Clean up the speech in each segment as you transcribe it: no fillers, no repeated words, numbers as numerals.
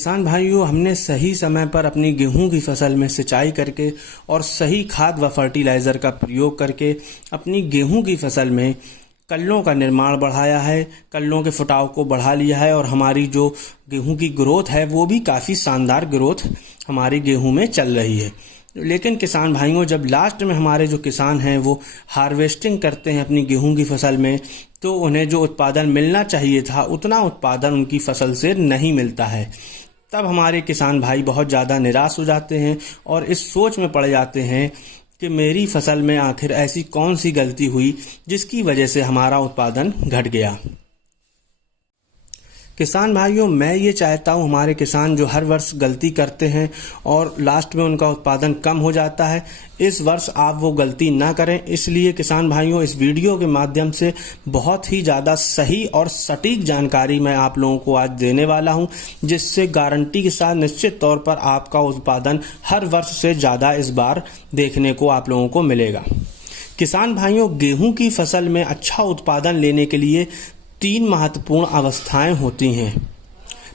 किसान भाइयों, हमने सही समय पर अपनी गेहूं की फसल में सिंचाई करके और सही खाद व फर्टिलाइज़र का प्रयोग करके अपनी गेहूं की फसल में कल्लों का निर्माण बढ़ाया है, कल्लों के फुटाव को बढ़ा लिया है और हमारी जो गेहूं की ग्रोथ है वो भी काफ़ी शानदार ग्रोथ हमारी गेहूं में चल रही है। लेकिन किसान भाइयों, जब लास्ट में हमारे जो किसान हैं वो हार्वेस्टिंग करते हैं अपनी गेहूं की फसल में, तो उन्हें जो उत्पादन मिलना चाहिए था उतना उत्पादन उनकी फसल से नहीं मिलता है। तब हमारे किसान भाई बहुत ज़्यादा निराश हो जाते हैं और इस सोच में पड़ जाते हैं कि मेरी फसल में आखिर ऐसी कौन सी गलती हुई जिसकी वजह से हमारा उत्पादन घट गया। किसान भाइयों, मैं ये चाहता हूँ हमारे किसान जो हर वर्ष गलती करते हैं और लास्ट में उनका उत्पादन कम हो जाता है, इस वर्ष आप वो गलती ना करें। इसलिए किसान भाइयों, इस वीडियो के माध्यम से बहुत ही ज़्यादा सही और सटीक जानकारी मैं आप लोगों को आज देने वाला हूँ, जिससे गारंटी के साथ निश्चित तौर पर आपका उत्पादन हर वर्ष से ज़्यादा इस बार देखने को आप लोगों को मिलेगा। किसान भाइयों, गेहूं की फसल में अच्छा उत्पादन लेने के लिए 3 महत्वपूर्ण अवस्थाएं होती हैं।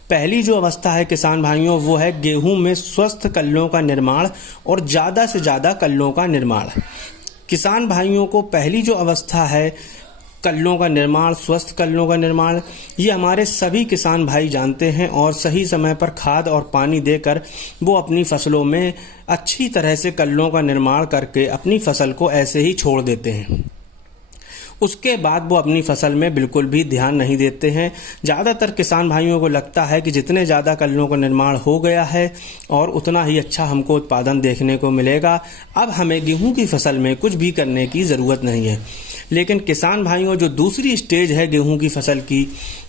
पहली जो अवस्था है किसान भाइयों, वो है गेहूं में स्वस्थ कल्लों का निर्माण और ज़्यादा से ज़्यादा कल्लों का निर्माण। किसान भाइयों को पहली जो अवस्था है कल्लों का निर्माण, स्वस्थ कल्लों का निर्माण, ये हमारे सभी किसान भाई जानते हैं और सही समय पर खाद और पानी देकर वो अपनी फसलों में अच्छी तरह से कल्लों का निर्माण करके अपनी फसल को ऐसे ही छोड़ देते हैं। उसके बाद वो अपनी फसल में बिल्कुल भी ध्यान नहीं देते हैं। ज़्यादातर किसान भाइयों को लगता है कि जितने ज़्यादा कल्लों का निर्माण हो गया है और उतना ही अच्छा हमको उत्पादन देखने को मिलेगा, अब हमें गेहूं की फसल में कुछ भी करने की ज़रूरत नहीं है। लेकिन किसान भाइयों, जो दूसरी स्टेज है गेहूं की फसल की,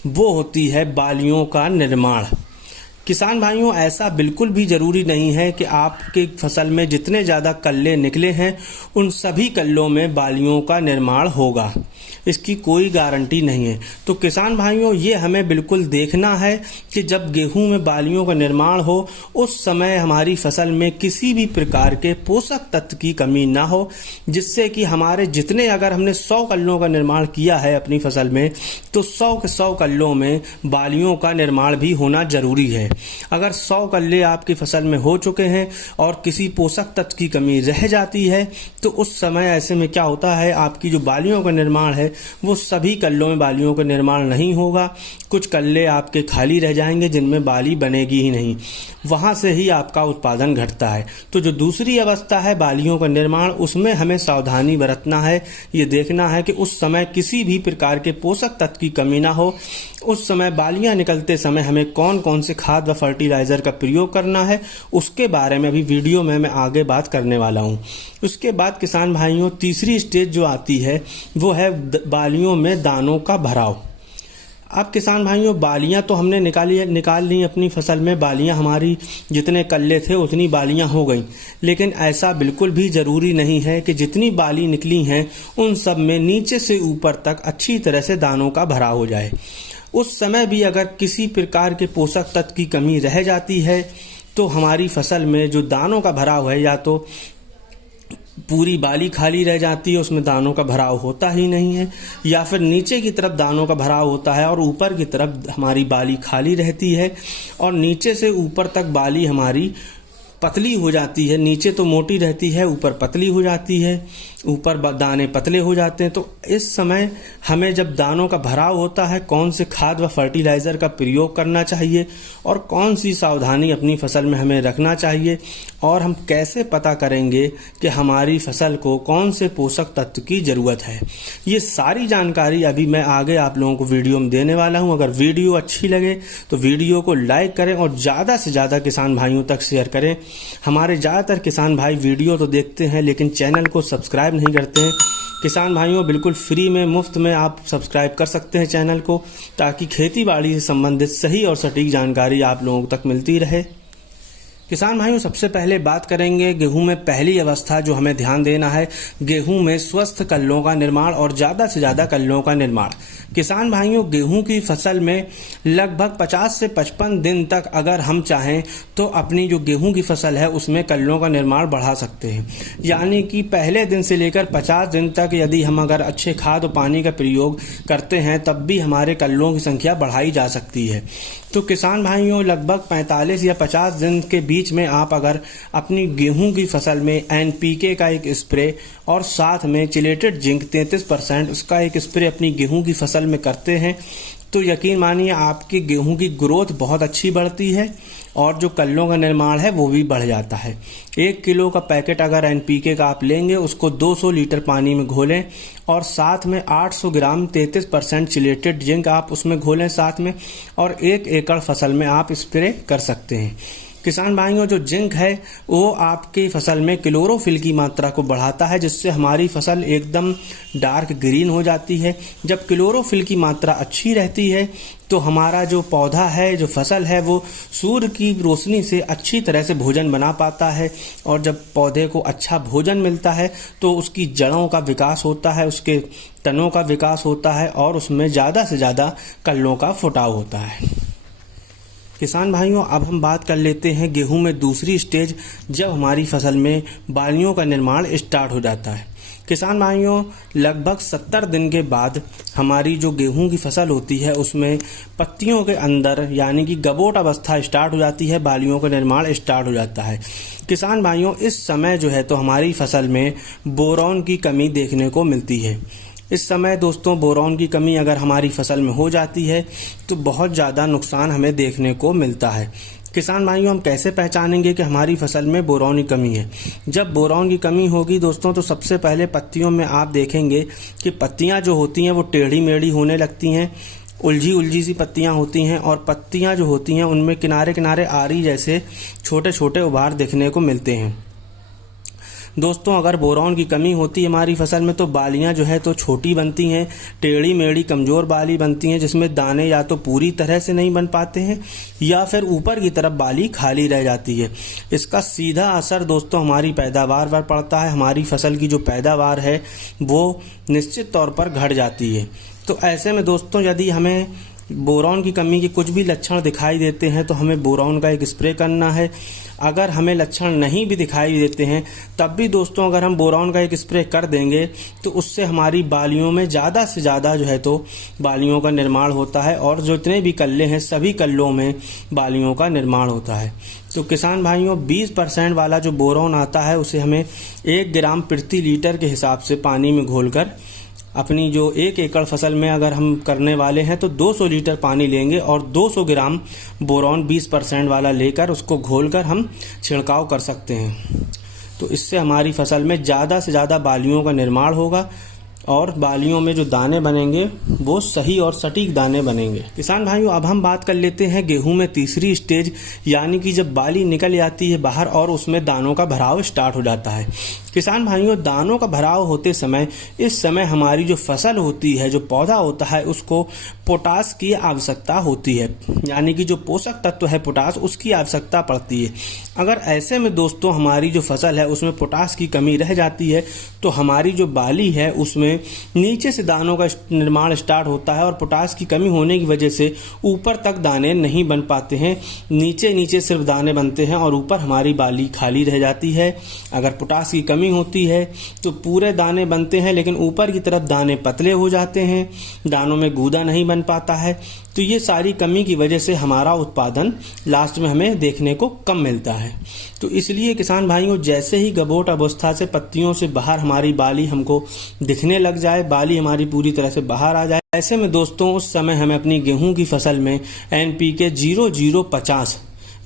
वो होती है बालियों का निर्माण। किसान भाइयों, ऐसा बिल्कुल भी ज़रूरी नहीं है कि आपके फसल में जितने ज़्यादा कल्ले निकले हैं उन सभी कल्लों में बालियों का निर्माण होगा, इसकी कोई गारंटी नहीं है। तो किसान भाइयों, ये हमें बिल्कुल देखना है कि जब गेहूं में बालियों का निर्माण हो उस समय हमारी फसल में किसी भी प्रकार के पोषक तत्व की कमी ना हो, जिससे कि हमारे जितने, अगर हमने 100 कल्लों का निर्माण किया है अपनी फसल में, तो 100 के 100 कल्लों में बालियों का निर्माण भी होना जरूरी है। अगर 100 कल्ले आपकी फसल में हो चुके हैं और किसी पोषक तत्व की कमी रह जाती है, तो उस समय ऐसे में क्या होता है, आपकी जो बालियों का निर्माण है वो सभी कल्लों में बालियों का निर्माण नहीं होगा। कुछ कल्ले आपके खाली रह जाएंगे जिनमें बाली बनेगी ही नहीं, वहां से ही आपका उत्पादन घटता है। तो जो दूसरी अवस्था है बालियों का निर्माण, उसमें हमें सावधानी बरतना है। ये देखना है कि उस समय किसी भी प्रकार के पोषक तत्व की कमी ना हो। उस समय बालियां निकलते समय हमें कौन कौन से खाद व फर्टिलाइजर का प्रयोग करना है, उसके बारे में भी वीडियो में मैं आगे बात करने वाला हूं। उसके बाद किसान भाइयों, तीसरी स्टेज जो आती है वो है बालियों में दानों का भराव। अब किसान भाइयों, बालियां तो हमने निकाल ली अपनी फसल में, बालियां हमारी जितने कल्ले थे उतनी बालियां हो गई। लेकिन ऐसा बिल्कुल भी ज़रूरी नहीं है कि जितनी बाली निकली हैं उन सब में नीचे से ऊपर तक अच्छी तरह से दानों का भराव हो जाए। उस समय भी अगर किसी प्रकार के पोषक तत्व की कमी रह जाती है तो हमारी फसल में जो दानों का भराव है, या तो पूरी बाली खाली रह जाती है, उसमें दानों का भराव होता ही नहीं है, या फिर नीचे की तरफ दानों का भराव होता है और ऊपर की तरफ हमारी बाली खाली रहती है और नीचे से ऊपर तक बाली हमारी पतली हो जाती है। नीचे तो मोटी रहती है, ऊपर पतली हो जाती है, ऊपर दाने पतले हो जाते हैं। तो इस समय हमें जब दानों का भराव होता है, कौन से खाद व फर्टिलाइज़र का प्रयोग करना चाहिए और कौन सी सावधानी अपनी फसल में हमें रखना चाहिए, और हम कैसे पता करेंगे कि हमारी फसल को कौन से पोषक तत्व की ज़रूरत है, ये सारी जानकारी अभी मैं आगे आप लोगों को वीडियो में देने वाला हूँ। अगर वीडियो अच्छी लगे तो वीडियो को लाइक करें और ज़्यादा से ज़्यादा किसान भाइयों तक शेयर करें। हमारे ज़्यादातर किसान भाई वीडियो तो देखते हैं लेकिन चैनल को सब्सक्राइब नहीं करते हैं। किसान भाइयों, बिल्कुल फ्री में, मुफ्त में आप सब्सक्राइब कर सकते हैं चैनल को, ताकि खेती बाड़ी से संबंधित सही और सटीक जानकारी आप लोगों तक मिलती रहे। किसान भाइयों, सबसे पहले बात करेंगे गेहूं में पहली अवस्था जो हमें ध्यान देना है, गेहूं में स्वस्थ कल्लों का निर्माण और ज़्यादा से ज़्यादा कल्लों का निर्माण। किसान भाइयों, गेहूं की फसल में लगभग 50 से 55 दिन तक अगर हम चाहें तो अपनी जो गेहूं की फसल है उसमें कल्लों का निर्माण बढ़ा सकते हैं। यानी कि पहले दिन से लेकर 50 दिन तक यदि हम अगर अच्छे खाद और पानी का प्रयोग करते हैं तब भी हमारे कल्लों की संख्या बढ़ाई जा सकती है। तो किसान भाइयों, लगभग 45 या 50 दिन के बीच में आप अगर अपनी गेहूं की फसल में NPK का एक स्प्रे और साथ में चिलेटेड जिंक 33% उसका एक स्प्रे अपनी गेहूं की फसल में करते हैं तो यकीन मानिए आपकी गेहूं की ग्रोथ बहुत अच्छी बढ़ती है और जो कल्लों का निर्माण है वो भी बढ़ जाता है। 1 किलो का पैकेट अगर NPK का आप लेंगे उसको 200 लीटर पानी में घोलें और साथ में 800 ग्राम 33% चिलेटेड जिंक आप उसमें घोलें साथ में, और 1 एकड़ फसल में आप स्प्रे कर सकते हैं। किसान भाइयों, जो जिंक है वो आपकी फसल में क्लोरोफिल की मात्रा को बढ़ाता है जिससे हमारी फसल एकदम डार्क ग्रीन हो जाती है। जब क्लोरोफिल की मात्रा अच्छी रहती है तो हमारा जो पौधा है, जो फसल है, वो सूर्य की रोशनी से अच्छी तरह से भोजन बना पाता है और जब पौधे को अच्छा भोजन मिलता है तो उसकी जड़ों का विकास होता है, उसके तनों का विकास होता है और उसमें ज़्यादा से ज़्यादा कल्लों का फुटाव होता है। किसान भाइयों, अब हम बात कर लेते हैं गेहूं में दूसरी स्टेज, जब हमारी फसल में बालियों का निर्माण स्टार्ट हो जाता है। किसान भाइयों, लगभग 70 दिन के बाद हमारी जो गेहूं की फसल होती है उसमें पत्तियों के अंदर यानी कि गबोट अवस्था स्टार्ट हो जाती है, बालियों का निर्माण स्टार्ट हो जाता है। किसान भाइयों, इस समय जो है तो हमारी फसल में बोरॉन की कमी देखने को मिलती है। इस समय दोस्तों बोरॉन की कमी अगर हमारी फसल में हो जाती है तो बहुत ज़्यादा नुकसान हमें देखने को मिलता है। किसान भाइयों, हम कैसे पहचानेंगे कि हमारी फसल में बोरॉन की कमी है? जब बोरॉन की कमी होगी दोस्तों तो सबसे पहले पत्तियों में आप देखेंगे कि पत्तियां जो होती हैं वो टेढ़ी मेढ़ी होने लगती हैं, उलझी सी पत्तियां होती हैं और पत्तियां जो होती हैं उनमें किनारे किनारे आरी जैसे छोटे छोटे उभार देखने को मिलते हैं। दोस्तों, अगर बोरॉन की कमी होती है हमारी फसल में तो बालियां जो है तो छोटी बनती हैं, टेढ़ी मेढ़ी कमजोर बाली बनती हैं जिसमें दाने या तो पूरी तरह से नहीं बन पाते हैं या फिर ऊपर की तरफ बाली खाली रह जाती है। इसका सीधा असर दोस्तों हमारी पैदावार पर पड़ता है। हमारी फसल की जो पैदावार है वो निश्चित तौर पर घट जाती है। तो ऐसे में दोस्तों यदि हमें बोरॉन की कमी के कुछ भी लक्षण दिखाई देते हैं तो हमें बोरॉन का एक स्प्रे करना है। अगर हमें लक्षण नहीं भी दिखाई देते हैं तब भी दोस्तों अगर हम बोरॉन का एक स्प्रे कर देंगे तो उससे हमारी बालियों में ज़्यादा से ज़्यादा जो है तो बालियों का निर्माण होता है और जितने भी कल्ले हैं सभी कल्लों में बालियों का निर्माण होता है। तो किसान भाइयों, 20% वाला जो बोरॉन आता है उसे हमें 1 ग्राम प्रति लीटर के हिसाब से पानी में घोलकर अपनी जो 1 एकड़ फसल में अगर हम करने वाले हैं तो 200 लीटर पानी लेंगे और 200 ग्राम बोरॉन 20% वाला लेकर उसको घोलकर हम छिड़काव कर सकते हैं। तो इससे हमारी फसल में ज़्यादा से ज़्यादा बालियों का निर्माण होगा और बालियों में जो दाने बनेंगे वो सही और सटीक दाने बनेंगे। किसान भाइयों, अब हम बात कर लेते हैं गेहूं में तीसरी स्टेज, यानी कि जब बाली निकल जाती है बाहर और उसमें दानों का भराव स्टार्ट हो जाता है। किसान भाइयों, दानों का भराव होते समय इस समय हमारी जो फसल होती है, जो पौधा होता है, उसको पोटास की आवश्यकता होती है, यानी कि जो पोषक तत्व है पोटास उसकी आवश्यकता पड़ती है। अगर ऐसे में दोस्तों हमारी जो फसल है उसमें पोटास की कमी रह जाती है तो हमारी जो बाली है उसमें नीचे से दानों का निर्माण स्टार्ट होता है और पोटास की कमी होने की वजह से ऊपर तक दाने नहीं बन पाते हैं, नीचे सिर्फ दाने बनते हैं और ऊपर हमारी बाली खाली रह जाती है। अगर पोटास की कमी होती है तो पूरे दाने बनते हैं लेकिन ऊपर की तरफ दाने पतले हो जाते हैं, दानों में गूदा नहीं बन पाता है। तो ये सारी कमी की वजह से हमारा उत्पादन लास्ट में हमें देखने को कम मिलता है। तो इसलिए किसान भाइयों, जैसे ही गबोट अवस्था से पत्तियों से बाहर हमारी बाली हमको दिखने लग जाए, बाली हमारी पूरी तरह से बाहर आ जाए, ऐसे में दोस्तों उस समय हमें अपनी गेहूं की फसल में NPK 0050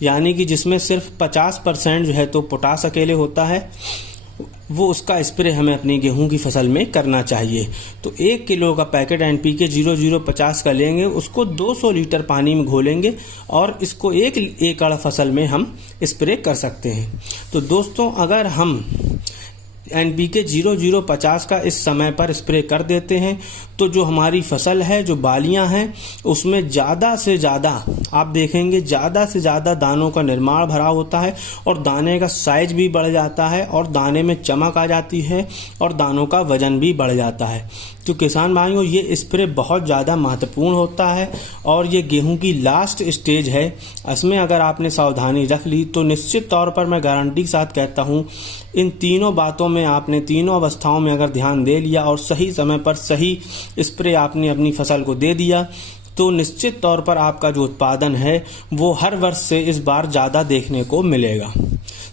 यानी कि जिसमें सिर्फ 50% जो है तो पोटास अकेले होता है वो उसका स्प्रे हमें अपनी गेहूं की फसल में करना चाहिए। तो 1 किलो का पैकेट NPK 0050 का लेंगे, उसको 200 लीटर पानी में घोलेंगे और इसको 1 एकड़ फसल में हम स्प्रे कर सकते हैं। तो दोस्तों अगर हम NPK 0050 का इस समय पर स्प्रे कर देते हैं तो जो हमारी फसल है, जो बालियां हैं, उसमें ज़्यादा से ज़्यादा आप देखेंगे ज़्यादा से ज़्यादा दानों का निर्माण भरा होता है और दाने का साइज भी बढ़ जाता है और दाने में चमक आ जाती है और दानों का वजन भी बढ़ जाता है। तो किसान भाइयों, ये स्प्रे बहुत ज़्यादा महत्वपूर्ण होता है और ये गेहूं की लास्ट स्टेज है। इसमें अगर आपने सावधानी रख ली तो निश्चित तौर पर मैं गारंटी के साथ कहता हूँ, इन तीनों बातों में आपने तीनों अवस्थाओं में अगर ध्यान दे लिया और सही समय पर सही स्प्रे आपने अपनी फसल को दे दिया तो निश्चित तौर पर आपका जो उत्पादन है वो हर वर्ष से इस बार ज़्यादा देखने को मिलेगा।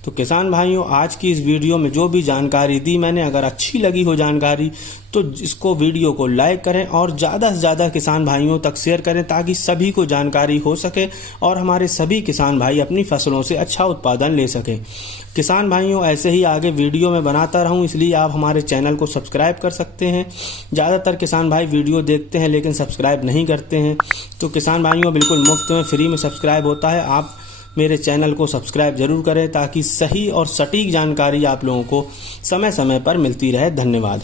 तो किसान भाइयों, आज की इस वीडियो में जो भी जानकारी दी मैंने, अगर अच्छी लगी हो जानकारी तो इसको वीडियो को लाइक करें और ज़्यादा से ज़्यादा किसान भाइयों तक शेयर करें ताकि सभी को जानकारी हो सके और हमारे सभी किसान भाई अपनी फसलों से अच्छा उत्पादन ले सकें। किसान भाइयों, ऐसे ही आगे वीडियो में बनाता रहूं, इसलिए आप हमारे चैनल को सब्सक्राइब कर सकते हैं। ज़्यादातर किसान भाई वीडियो देखते हैं लेकिन सब्सक्राइब नहीं करते हैं, तो किसान भाइयों बिल्कुल मुफ्त में फ्री में सब्सक्राइब होता है। आप मेरे चैनल को सब्सक्राइब जरूर करें ताकि सही और सटीक जानकारी आप लोगों को समय समय पर मिलती रहे। धन्यवाद।